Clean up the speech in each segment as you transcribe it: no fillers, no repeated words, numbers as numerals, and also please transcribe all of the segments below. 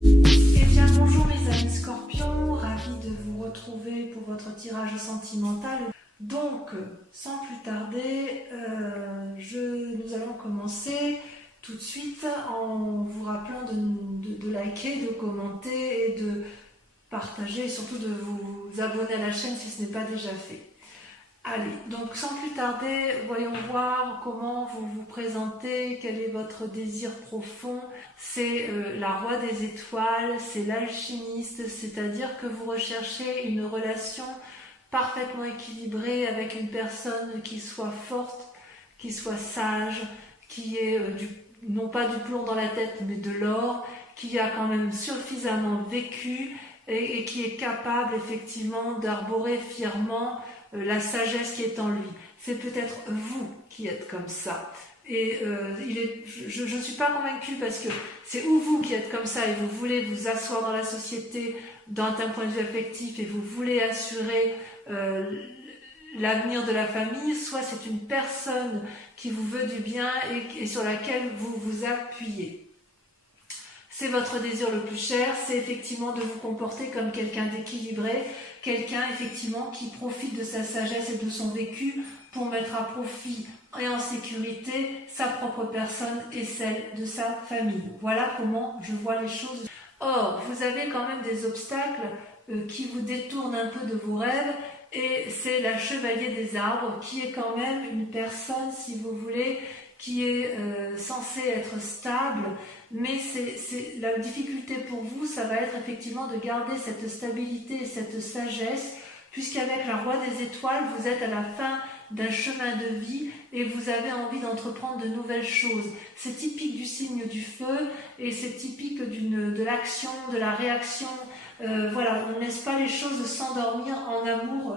Eh bien bonjour les amis scorpions, ravi de vous retrouver pour votre tirage sentimental. Donc sans plus tarder, nous allons commencer tout de suite en vous rappelant de liker, de commenter et de partager et surtout de vous abonner à la chaîne si ce n'est pas déjà fait. Allez, donc sans plus tarder, voyons voir comment vous vous présentez, quel est votre désir profond. C'est la roi des étoiles, c'est l'alchimiste, c'est-à-dire que vous recherchez une relation parfaitement équilibrée avec une personne qui soit forte, qui soit sage, qui ait non pas du plomb dans la tête mais de l'or, qui a quand même suffisamment vécu et qui est capable effectivement d'arborer fièrement la sagesse qui est en lui. C'est peut-être vous qui êtes comme ça. Et je ne suis pas convaincue parce que c'est ou vous qui êtes comme ça et vous voulez vous asseoir dans la société d'un point de vue affectif et vous voulez assurer l'avenir de la famille, soit c'est une personne qui vous veut du bien et sur laquelle vous vous appuyez. C'est votre désir le plus cher, c'est effectivement de vous comporter comme quelqu'un d'équilibré, quelqu'un effectivement qui profite de sa sagesse et de son vécu pour mettre à profit et en sécurité sa propre personne et celle de sa famille. Voilà comment je vois les choses. Or, vous avez quand même des obstacles qui vous détournent un peu de vos rêves et c'est la chevalier des arbres qui est quand même une personne, si vous voulez, qui est censée être stable, mais la difficulté pour vous, ça va être effectivement de garder cette stabilité et cette sagesse, puisqu'avec la roi des étoiles, vous êtes à la fin d'un chemin de vie et vous avez envie d'entreprendre de nouvelles choses. C'est typique du signe du feu et c'est typique de l'action, de la réaction. Voilà, on ne laisse pas les choses s'endormir en amour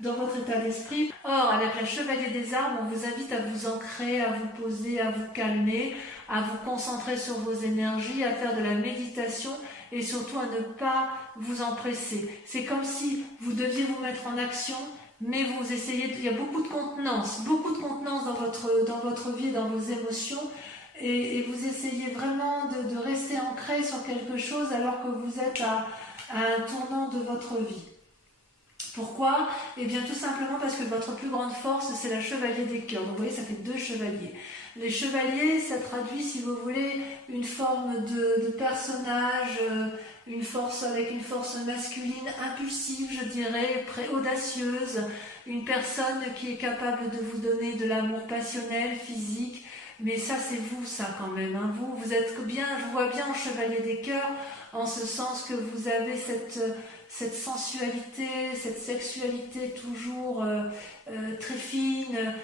dans votre état d'esprit. Or, avec la chevalier des arbres, on vous invite à vous ancrer, à vous poser, à vous calmer, à vous concentrer sur vos énergies, à faire de la méditation et surtout à ne pas vous empresser. C'est comme si vous deviez vous mettre en action, mais vous essayez, il y a beaucoup de contenance dans votre vie, dans vos émotions, et vous essayez vraiment de rester ancré sur quelque chose alors que vous êtes à un tournant de votre vie. Pourquoi? Eh bien tout simplement parce que votre plus grande force, c'est la chevalier des cœurs. Donc vous voyez, ça fait 2 chevaliers. Les chevaliers, ça traduit, si vous voulez, une forme de personnage, une force avec une force masculine, impulsive, je dirais, audacieuse, une personne qui est capable de vous donner de l'amour passionnel, physique. Mais ça, c'est vous, ça, quand même. Hein. Vous êtes bien, je vous vois bien en chevalier des cœurs, en ce sens que vous avez cette sensualité, cette sexualité toujours très fine.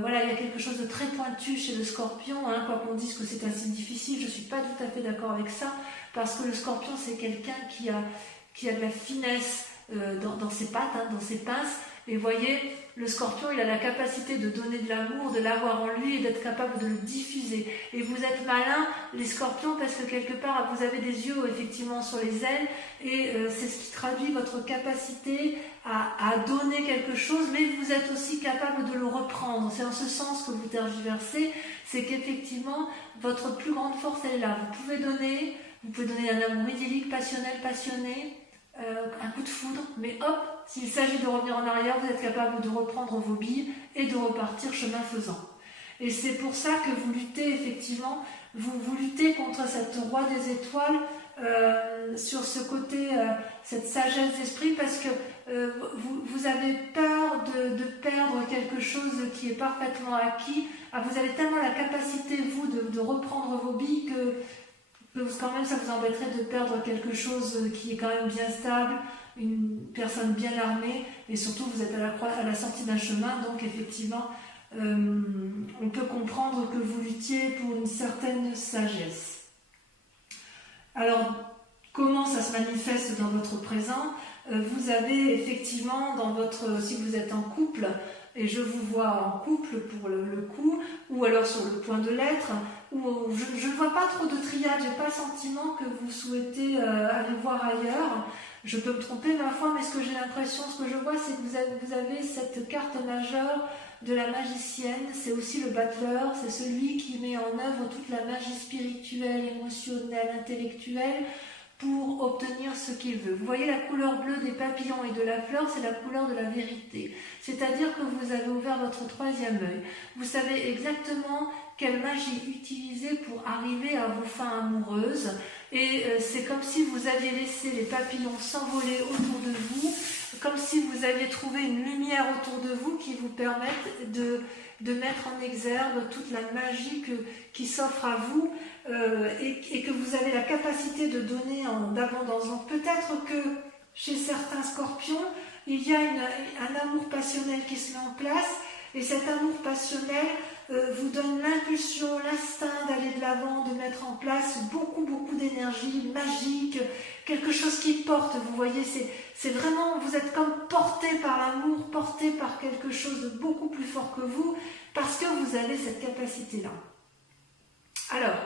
Voilà, il y a quelque chose de très pointu chez le scorpion, hein, quoi qu'on dise que c'est un signe difficile, je ne suis pas tout à fait d'accord avec ça, parce que le scorpion, c'est quelqu'un qui a de la finesse dans ses pattes, hein, dans ses pinces. Et vous voyez, le scorpion, il a la capacité de donner de l'amour, de l'avoir en lui et d'être capable de le diffuser. Et vous êtes malins, les scorpions, parce que quelque part, vous avez des yeux effectivement sur les ailes et c'est ce qui traduit votre capacité à donner quelque chose, mais vous êtes aussi capable de le reprendre. C'est en ce sens que vous tergiversez, c'est qu'effectivement, votre plus grande force, elle est là. Vous pouvez donner un amour idyllique, passionnel, passionné, un coup de foudre, mais hop, s'il s'agit de revenir en arrière, vous êtes capable de reprendre vos billes et de repartir chemin faisant. Et c'est pour ça que vous luttez effectivement, vous luttez contre cette roi des étoiles sur ce côté, cette sagesse d'esprit, parce que vous avez peur de perdre quelque chose qui est parfaitement acquis. Vous avez tellement la capacité, vous, de reprendre vos billes que quand même ça vous embêterait de perdre quelque chose qui est quand même bien stable, une personne bien armée, et surtout vous êtes à la sortie d'un chemin, donc effectivement on peut comprendre que vous luttiez pour une certaine sagesse. Alors comment ça se manifeste dans votre présent? Vous avez effectivement si vous êtes en couple, et je vous vois en couple pour le coup, ou alors sur le point de l'être, je ne vois pas trop de triade, j'ai pas le sentiment que vous souhaitez aller voir ailleurs. Je peux me tromper ma foi, mais ce que j'ai l'impression, ce que je vois, c'est que vous avez cette carte majeure de la magicienne. C'est aussi le battleur, c'est celui qui met en œuvre toute la magie spirituelle, émotionnelle, intellectuelle pour obtenir ce qu'il veut. Vous voyez la couleur bleue des papillons et de la fleur, c'est la couleur de la vérité. C'est-à-dire que vous avez ouvert votre troisième œil. Vous savez exactement quelle magie utiliser pour arriver à vos fins amoureuses. Et c'est comme si vous aviez laissé les papillons s'envoler autour de vous, comme si vous aviez trouvé une lumière autour de vous qui vous permette de mettre en exergue toute la magie qui s'offre à vous et que vous avez la capacité de donner en abondance. Donc peut-être que chez certains scorpions, il y a un amour passionnel qui se met en place et cet amour passionnel vous donne l'impulsion, l'instinct d'aller de l'avant, de mettre en place beaucoup d'énergie magique, quelque chose qui porte, vous voyez, c'est vraiment, vous êtes comme porté par l'amour, porté par quelque chose de beaucoup plus fort que vous, parce que vous avez cette capacité-là. Alors,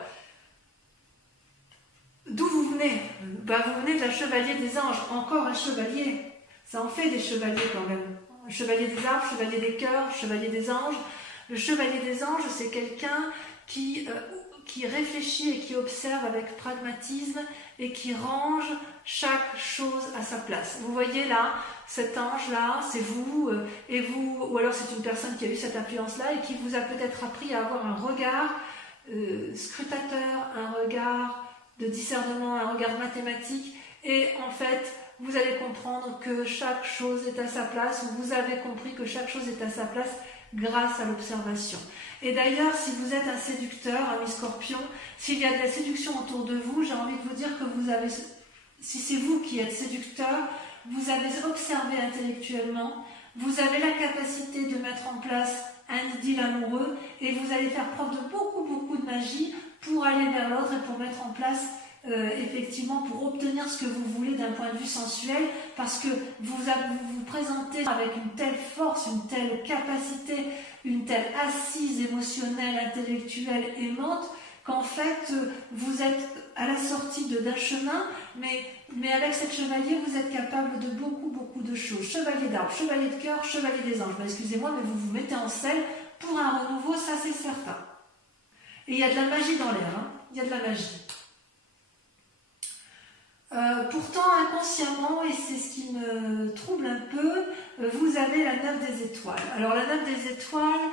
d'où vous venez? Vous venez de la chevalier des anges, encore un chevalier, ça en fait des chevaliers quand même. Un chevalier des arbres, chevalier des cœurs, chevalier des anges. Le chevalier des anges, c'est quelqu'un qui réfléchit et qui observe avec pragmatisme et qui range chaque chose à sa place. Vous voyez là, cet ange-là, c'est vous, ou alors c'est une personne qui a eu cette influence-là et qui vous a peut-être appris à avoir un regard scrutateur, un regard de discernement, un regard mathématique, et en fait, vous allez comprendre que chaque chose est à sa place, ou vous avez compris que chaque chose est à sa place grâce à l'observation. Et d'ailleurs, si vous êtes un séducteur, ami Scorpion, s'il y a de la séduction autour de vous, j'ai envie de vous dire que vous avez, si c'est vous qui êtes séducteur, vous avez observé intellectuellement, vous avez la capacité de mettre en place un idylle amoureux et vous allez faire preuve de beaucoup de magie pour aller vers l'autre et pour mettre en place effectivement pour obtenir ce que vous voulez d'un point de vue sensuel, parce que vous vous présentez avec une telle force, une telle capacité, une telle assise émotionnelle, intellectuelle, aimante, qu'en fait vous êtes à la sortie d'un chemin, mais avec cette chevalier vous êtes capable de beaucoup de choses. Chevalier d'arbre, chevalier de cœur, chevalier des anges. Excusez-moi, mais vous vous mettez en selle pour un renouveau, ça c'est certain. Et il y a de la magie dans l'air, hein. Il y a de la magie. Pourtant, inconsciemment, et c'est ce qui me trouble un peu, vous avez la 9 des étoiles. Alors la 9 des étoiles,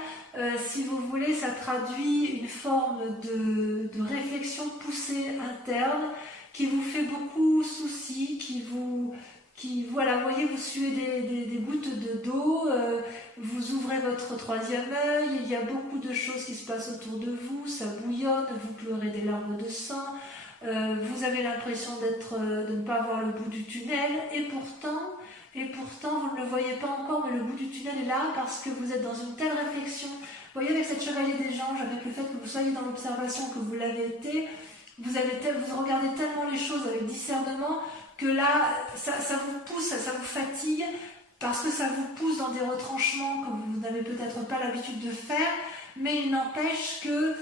si vous voulez, ça traduit une forme de réflexion poussée interne qui vous fait beaucoup souci, voilà, vous voyez, vous suez des gouttes d'eau, vous ouvrez votre troisième œil, il y a beaucoup de choses qui se passent autour de vous, ça bouillonne, vous pleurez des larmes de sang. Vous avez l'impression de ne pas voir le bout du tunnel et pourtant vous ne le voyez pas encore, mais le bout du tunnel est là parce que vous êtes dans une telle réflexion. Vous voyez, avec cette chevalier des anges, avec le fait que vous soyez dans l'observation, que vous l'avez été, vous regardez tellement les choses avec discernement que là ça vous pousse, ça vous fatigue parce que ça vous pousse dans des retranchements que vous n'avez peut-être pas l'habitude de faire, mais il n'empêche que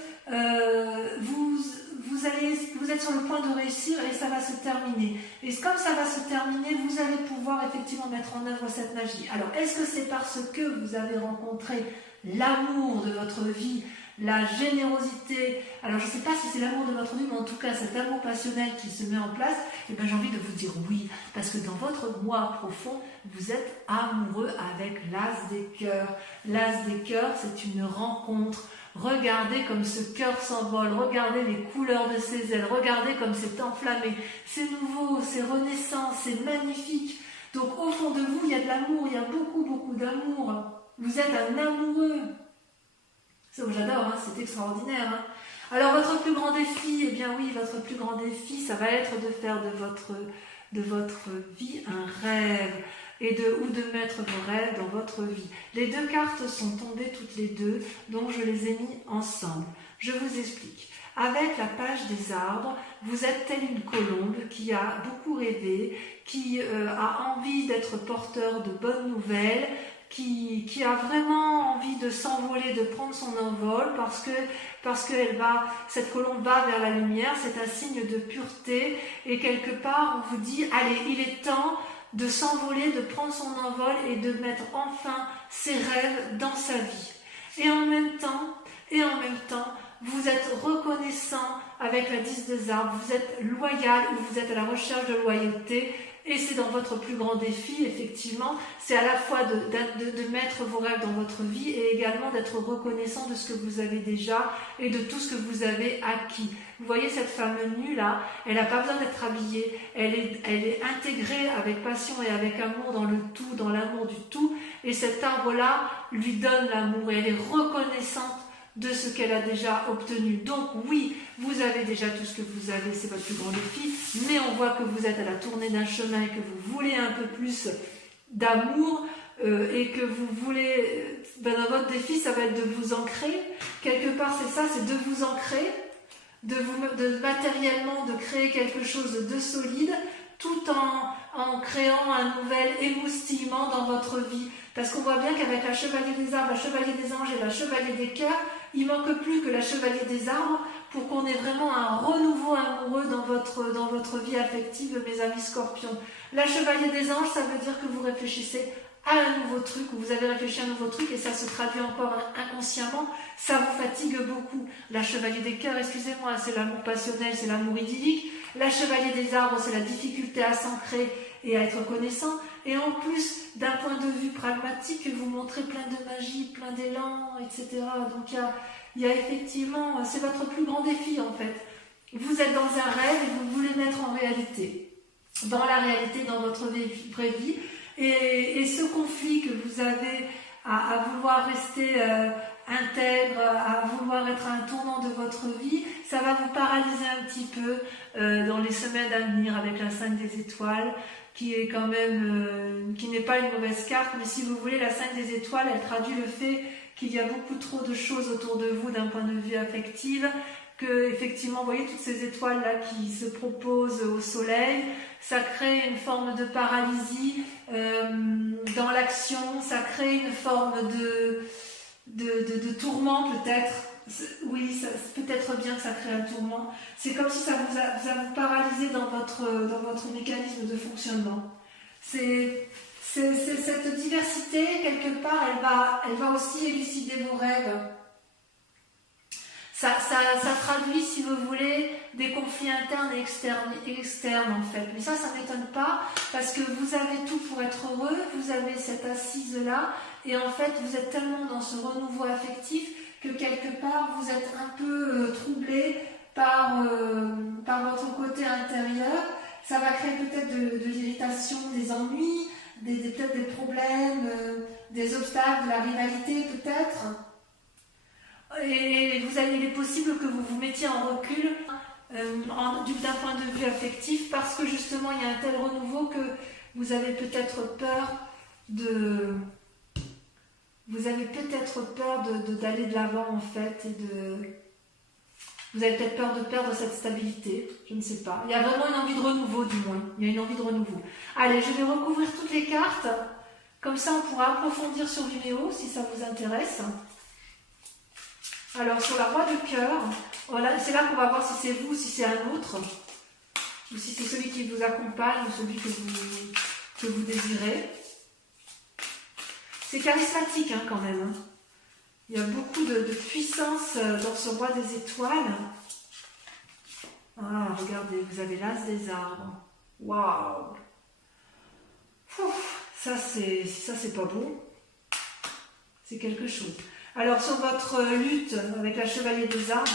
vous êtes sur le point de réussir et ça va se terminer. Et comme ça va se terminer, vous allez pouvoir effectivement mettre en œuvre cette magie. Alors, est-ce que c'est parce que vous avez rencontré l'amour de votre vie, la générosité? Alors, je ne sais pas si c'est l'amour de votre vie, mais en tout cas, cet amour passionnel qui se met en place, et bien j'ai envie de vous dire oui, parce que dans votre moi profond, vous êtes amoureux avec l'as des cœurs. L'as des cœurs, c'est une rencontre. Regardez comme ce cœur s'envole, regardez les couleurs de ses ailes, regardez comme c'est enflammé, c'est nouveau, c'est renaissant, c'est magnifique. Donc au fond de vous, il y a de l'amour, il y a beaucoup d'amour. Vous êtes un amoureux. Ça, j'adore, hein, c'est extraordinaire. Hein. Alors votre plus grand défi, eh bien oui, votre plus grand défi, ça va être de faire de votre vie un rêve. Ou de mettre vos rêves dans votre vie. Les deux cartes sont tombées toutes les deux, donc je les ai mis ensemble. Je vous explique. Avec la page des arbres, vous êtes telle une colombe qui a beaucoup rêvé, qui a envie d'être porteur de bonnes nouvelles, qui a vraiment envie de s'envoler, de prendre son envol, parce que cette colombe va vers la lumière, c'est un signe de pureté, et quelque part on vous dit, allez, il est temps de s'envoler, de prendre son envol et de mettre enfin ses rêves dans sa vie. Et en même temps, vous êtes reconnaissant avec la 10 des arbres, vous êtes loyal ou vous êtes à la recherche de loyauté, et c'est dans votre plus grand défi, effectivement, c'est à la fois de mettre vos rêves dans votre vie et également d'être reconnaissant de ce que vous avez déjà et de tout ce que vous avez acquis. Vous voyez cette femme nue là, elle n'a pas besoin d'être habillée, elle est intégrée avec passion et avec amour dans le tout, dans l'amour du tout, et cet arbre-là lui donne l'amour et elle est reconnaissante de ce qu'elle a déjà obtenu. Donc oui, vous avez déjà tout ce que vous avez, c'est votre plus grand défi, mais on voit que vous êtes à la tournée d'un chemin et que vous voulez un peu plus d'amour et que vous voulez, dans votre défi, ça va être de vous ancrer. Quelque part, c'est ça, c'est de vous ancrer, de matériellement, de créer quelque chose de solide, tout en créant un nouvel émoustillement dans votre vie. Parce qu'on voit bien qu'avec la chevalier des arbres, la chevalier des anges et la chevalier des cœurs, il ne manque plus que la chevalier des arbres pour qu'on ait vraiment un renouveau amoureux dans votre vie affective, mes amis scorpions. La chevalier des anges, ça veut dire que vous réfléchissez à un nouveau truc, ou vous avez réfléchi à un nouveau truc et ça se traduit encore inconsciemment, ça vous fatigue beaucoup. La chevalier des cœurs, excusez-moi, c'est l'amour passionnel, c'est l'amour idyllique. La chevalier des arbres, c'est la difficulté à s'ancrer et à être connaissant. Et en plus, d'un point de vue pragmatique, vous montrez plein de magie, plein d'élan, etc. Donc il y a effectivement, c'est votre plus grand défi en fait. Vous êtes dans un rêve et vous voulez mettre en réalité, dans la réalité, dans votre vraie vie. Et ce conflit que vous avez à vouloir rester intègre, à vouloir être à un tournant de votre vie, ça va vous paralyser un petit peu dans les semaines à venir avec la 5 des étoiles, qui est quand même, qui n'est pas une mauvaise carte, mais si vous voulez, la 5 des étoiles, elle traduit le fait qu'il y a beaucoup trop de choses autour de vous d'un point de vue affectif, que effectivement, vous voyez toutes ces étoiles là qui se proposent au soleil, ça crée une forme de paralysie dans l'action, ça crée une forme de tourment peut-être. Oui, peut-être bien que ça crée un tourment. C'est comme si ça vous paralysé dans votre mécanisme de fonctionnement. C'est cette diversité, quelque part, elle va aussi élucider vos rêves. Ça traduit, si vous voulez, des conflits internes et externes en fait. Mais ça ne m'étonne pas parce que vous avez tout pour être heureux, vous avez cette assise-là et en fait, vous êtes tellement dans ce renouveau affectif que quelque part, vous êtes un peu troublé par votre côté intérieur. Ça va créer peut-être de l'irritation, des ennuis, peut-être des problèmes, des obstacles, de la rivalité peut-être. Et il est possible que vous vous mettiez en recul d'un point de vue affectif parce que justement il y a un tel renouveau que vous avez peut-être peur d'aller de l'avant en fait vous avez peut-être peur de perdre cette stabilité, je ne sais pas. Il y a vraiment une envie de renouveau du moins, il y a une envie de renouveau. Allez, je vais recouvrir toutes les cartes, comme ça on pourra approfondir sur Vimeo si ça vous intéresse. Alors sur la roi de cœur, voilà, c'est là qu'on va voir si c'est vous, si c'est un autre, ou si c'est celui qui vous accompagne, ou celui que vous désirez. C'est charismatique hein, quand même. Il y a beaucoup de puissance dans ce roi des étoiles. Ah, regardez, vous avez l'as des arbres. Waouh! Ça c'est pas beau. C'est quelque chose. Alors sur votre lutte avec la chevalier des arbres,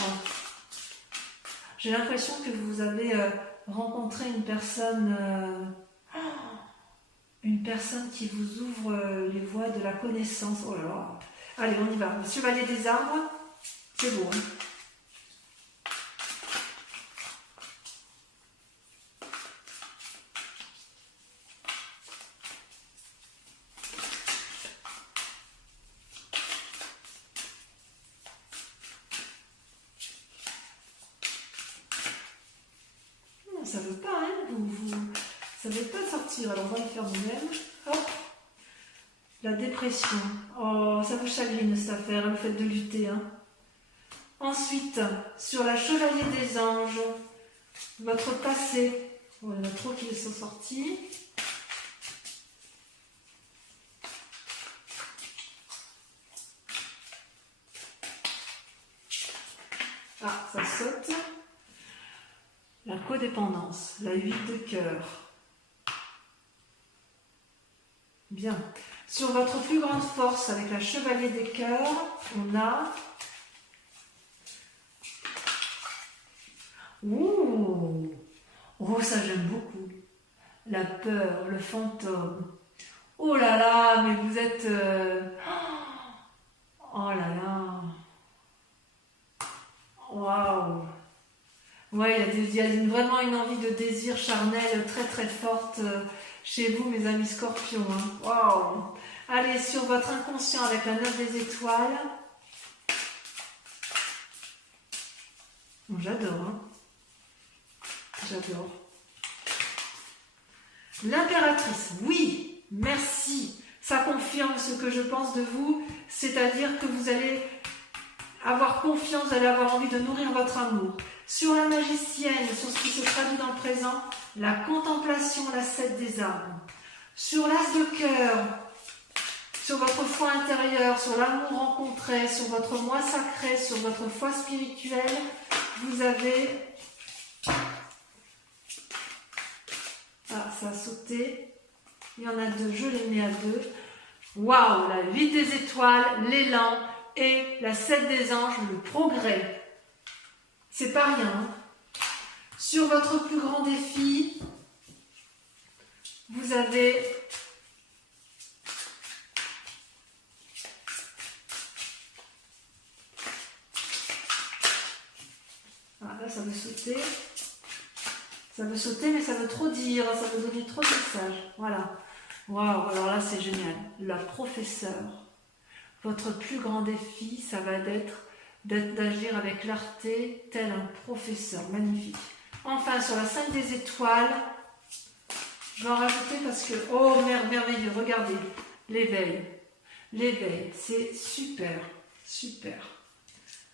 j'ai l'impression que vous avez rencontré une personne qui vous ouvre les voies de la connaissance. Oh là là. Allez, on y va. Le chevalier des arbres, c'est beau. Hein. Ça veut pas, hein, ça veut pas sortir. Alors on va le faire nous-mêmes. Hop. La dépression. Oh, ça vous chagrine cette affaire, le fait de lutter. Hein. Ensuite, sur la chevalier des anges, votre passé. Oh, il y en a trop qui sont sortis. Ah, ça saute. La codépendance, la 8 de cœur. Bien. Sur votre plus grande force, avec la chevalier des cœurs, on a... Ouh! Oh, ça j'aime beaucoup. La peur, le fantôme. Oh là là, mais vous êtes... Oh là là. Waouh. Ouais, il y a vraiment une envie de désir charnel très très forte chez vous, mes amis scorpions. Hein. Waouh. Allez, sur votre inconscient avec la 9 des étoiles. Bon, j'adore. Hein. J'adore. L'impératrice, oui, merci. Ça confirme ce que je pense de vous, c'est-à-dire que vous allez avoir confiance, vous allez avoir envie de nourrir votre amour. Sur la magicienne, sur ce qui se traduit dans le présent, la contemplation, la 7 des armes. Sur l'as de cœur, sur votre foi intérieure, sur l'amour rencontré, sur votre moi sacré, sur votre foi spirituelle, vous avez... Ah, ça a sauté. Il y en a deux, je les mets à deux. Waouh, la 8 des étoiles, l'élan et la 7 des anges, le progrès. C'est pas rien. Hein. Sur votre plus grand défi, vous avez là, ça veut sauter. Ça veut sauter, mais ça veut trop dire, ça veut donner trop de messages. Voilà. Waouh, alors là, c'est génial. La professeure. Votre plus grand défi, ça va être d'agir avec clarté, tel un professeur. Magnifique. Enfin, sur la 5 des étoiles, je vais en rajouter parce que, oh, merveilleux, regardez. L'éveil. L'éveil, c'est super, super.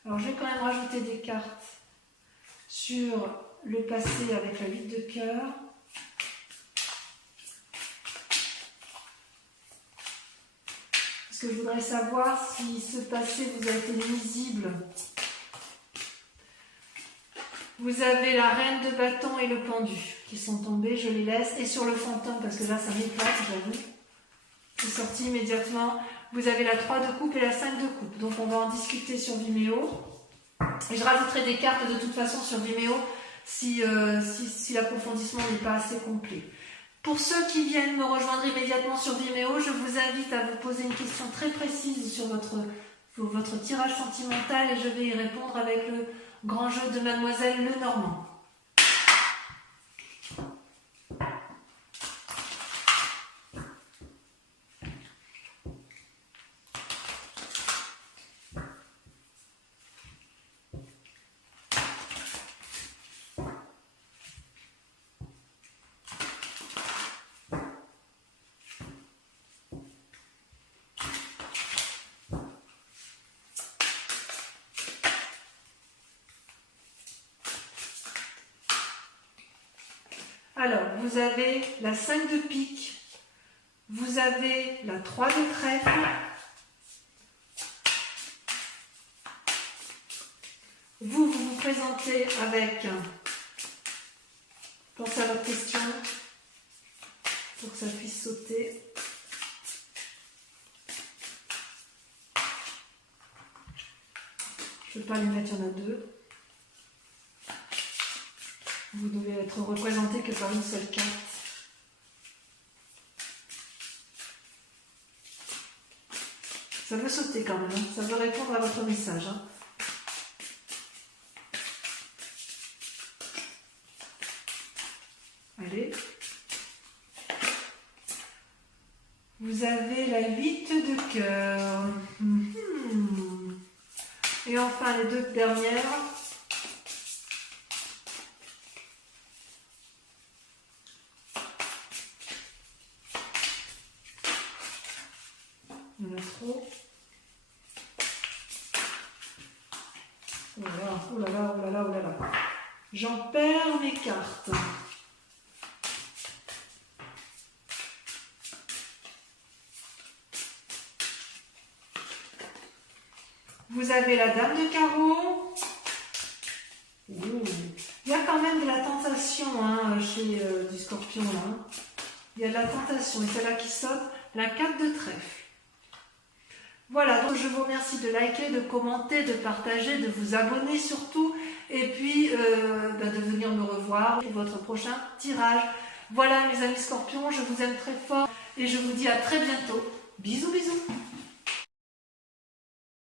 Alors, je vais quand même rajouter des cartes sur le passé avec la 8 de cœur. Parce que je voudrais savoir si ce passé vous a été nuisible. Vous avez la reine de bâton et le pendu qui sont tombés, je les laisse. Et sur le fantôme, parce que là ça m'éclate, j'avoue. C'est sorti immédiatement. Vous avez la 3 de coupe et la 5 de coupe. Donc on va en discuter sur Vimeo. Et je rajouterai des cartes de toute façon sur Vimeo si l'approfondissement n'est pas assez complet. Pour ceux qui viennent me rejoindre immédiatement sur Vimeo, je vous invite à vous poser une question très précise sur votre tirage sentimental et je vais y répondre avec le grand jeu de Mademoiselle Lenormand. Alors, vous avez la 5 de pique, vous avez la 3 de trèfle, vous présentez avec, pensez à votre question, pour que ça puisse sauter. Je ne peux pas les mettre, il y en a deux. Vous devez être représenté que par une seule carte. Ça veut sauter quand même, hein. Ça veut répondre à votre message. Hein. Allez. Vous avez la 8 de cœur. Et enfin les deux dernières. trop. Oh là là, oh là là, oh là là, oh là là. J'en perds mes cartes. Vous avez la dame de carreau. Ouh. Il y a quand même de la tentation hein, chez du scorpion. Là. Il y a de la tentation. Et c'est là qui saute la 4 de trèfle. Voilà, donc je vous remercie de liker, de commenter, de partager, de vous abonner surtout. Et puis de venir me revoir pour votre prochain tirage. Voilà mes amis scorpions, je vous aime très fort. Et je vous dis à très bientôt. Bisous, bisous.